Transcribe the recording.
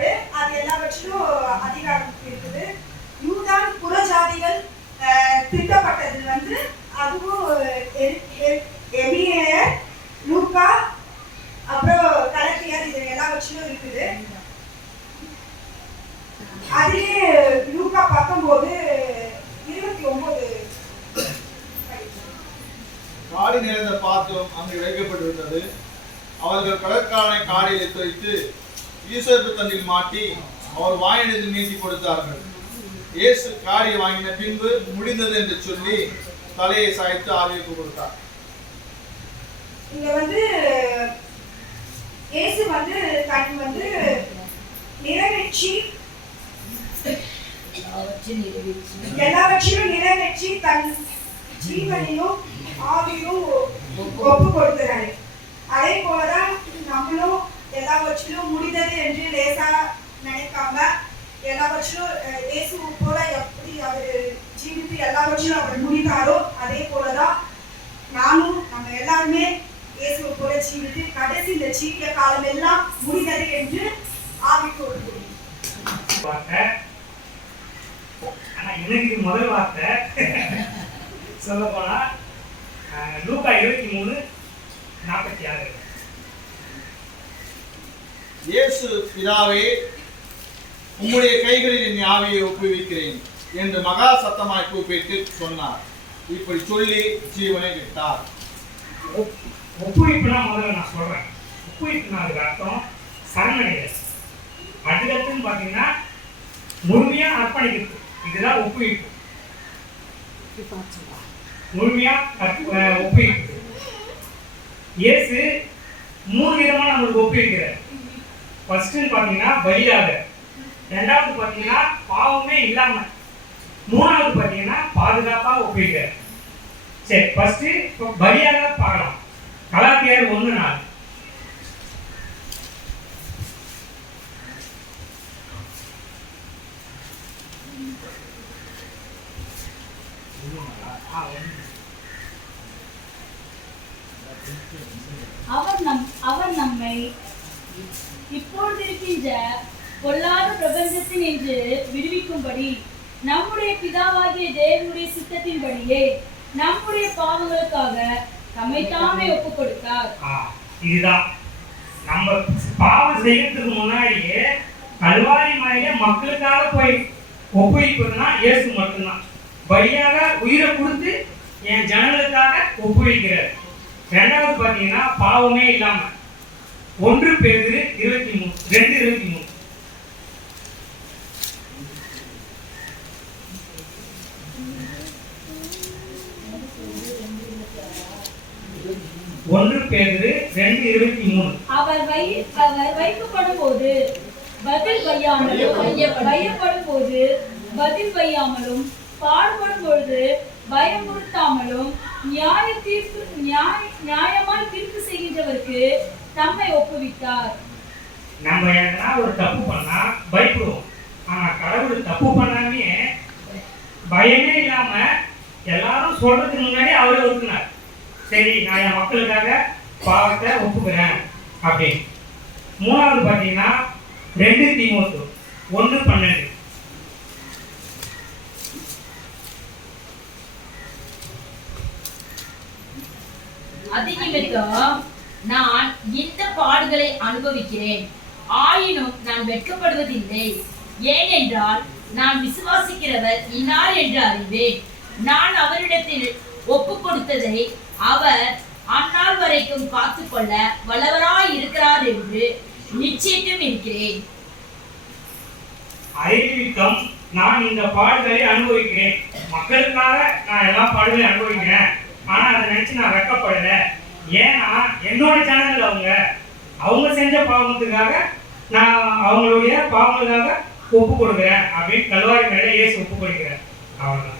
கொடுக்கிறாரு. அது எல்லாவற்றிலும் அதிகாரம் இருக்குது. யூதான் புறஜாதிகள் திட்டப்பட்டது அதுவும் எபிரேயர், லூக்கா, அப்புறம் கலத்தியர், இது எல்லாவற்றிலும் இருக்குது. அதிலே லூக்கா 19:29 காடி நிறைந்த பாத்திரம் அங்கு வைக்கப்பட்டிருந்தது. அவர்கள் கடற்காரனை காடியில் வைத்து ஈசோப்பு தண்டில் மாட்டி அவர் வாயினத்தில் நீட்டி கொடுத்தார்கள். இயேசு காடியை வாங்கின பின்பு முடிந்தது என்று சொல்லி தலையை சாய்த்து ஆவிக்கு கொடுத்தார். இங்க இயேசு தன் நிறைவேற்றி எல்லாவற்றையும் நிறைவேற்றி தன் ஜீவனையும் ஆவியும் ஒப்பு கொடுக்கிறாரு. அதே போலதான் நம்மளும் எல்லாவற்றிலும் முடிந்தது என்று லேசா நினைக்காம எல்லாவற்றிலும் இயேசு போல எப்படி அவர் ஜீவித்து எல்லாவற்றிலும் அவர் முடித்தாரோ அதே போலதான் நானும் நம்ம எல்லாருமே இயேசுவை போல ஜீவித்து கடைசி இந்த ஜீவிய காலம் எல்லாம் முடிந்தது என்று ஆவிக்கு கொடுக்கிறோம். எனக்கு முதல் வார்த்தை சொல்ல போனா லூக்கா 23:46. இயேசு பிதாவே, உம்முடைய கைகளில் என் ஆவியை ஒப்புவிக்கிறேன் என்று மகா சத்தமாய் கூப்பிட்டு சொன்னார். இப்படி சொல்லி ஜீவனை விட்டார். ஒப்புவிப்புனா முதல்ல நான் சொல்றேன். ஒப்புவிப்புனா அதுக்கு அர்த்தம் சரணடைதல். அதுக்கடுத்துன்னு பார்த்தீங்கன்னா முழுமையா அர்ப்பணிக்கிறது. இதுதான் ஒப்புவிப்பு. முழுமையா ஒப்புவிப்பு. இயேசு 3 விதமா நம்மளுக்கு ஒப்புவிக்கிறார். ஃபர்ஸ்ட்னு பார்த்தீங்கன்னா பலியாக, ரெண்டாவது பார்த்தீங்கன்னா பாவமே இல்லாம, மூணாவது பார்த்தீங்கன்னா பாதுகாப்பா ஒப்புவிக்கிறார். சரி, ஃபர்ஸ்ட் பலியாக பார்க்கலாம். கலாத்தியர் 1:4. அவர் நம்மை இப்பொழுதிருக்கின்ற பொல்லாத பிரபஞ்சத்தின் என்று விடுவிக்கும்படி நம்முடைய பிதாவாகிய தேவனுடைய சித்தத்தின்படியே நம்முடைய பாவங்களுக்காக தம்மைத்தாமே ஒப்பு கொடுத்தார். இதுதான் நம்ம பாவம் செய்யறதுக்கு முன்னாடியே கல்வாரி மலையில மக்களுக்காக போய் ஒப்புவிப்பதுனா இயேசு மட்டும்தான். பலியாக உயிரை கொடுத்து என் ஜனங்களுக்காக ஒப்புவிக்கிறார். ரெண்டாவது பார்த்தீங்கன்னா பாவமே இல்லாம 1 பேதுரு 2:23. அவர் வைக்கப்படும் போது பதில் வையப்படும் போது பதில் வையாமலும் பாடுபடும் பொழுது பயமுறுத்தாமலும் நியாயமாய் தீர்ப்பு செய்கின்றவருக்கு தம்மை ஒப்புவித்தார். நம்ம எதனா ஒரு தப்பு பண்ணா பயப்படுவோம். ஆனா கடவுள் தப்பு பண்ணாமே பயமே இல்லாம எல்லாரும் சொல்றதுக்கு முன்னாடி அவரே ஒத்துனார். சரி, நான் என் மக்களுக்காக பாவத்தை ஒப்புக்கிறேன் அப்படின்னு. மூணாவது பார்த்தீங்கன்னா 2 தீமோத்தேயு 1:12. அதிநிமித்தம் நான் இந்த பாடுகளை அனுபவிக்கிறேன், ஆயினும் நான் வெட்கப்படுவதில்லை. ஏனென்றால் நான் விசுவாசிக்கிறவர் இன்னார் என்று அறிவேன். நான் அவரிடத்தில் ஒப்பு கொடுத்ததை அவர் அந்நாள் வரைக்கும் காத்துக்கொள்ள வல்லவராய் இருக்கிறார் என்று நிச்சயித்தும் இருக்கிறேன். அதிநிமித்தம் நான் இந்த பாடுகளை அனுபவிக்கிறேன். மக்களுக்காக நான் எல்லா பாடுகளையும் அனுபவிக்கிறேன். ஆனா அதை நினைச்சு நான் வெட்கப்படல. ஏன்னா என்னோட சேனல் அவங்க செஞ்ச பாவத்துக்காக நான் அவங்களுடைய பாவங்களுக்காக ஒப்பு கொடுக்குறேன் அப்படின்னு கல்வாரி மேலே இயேசு ஒப்பு கொடுக்கிறேன். அவ்வளவுதான்.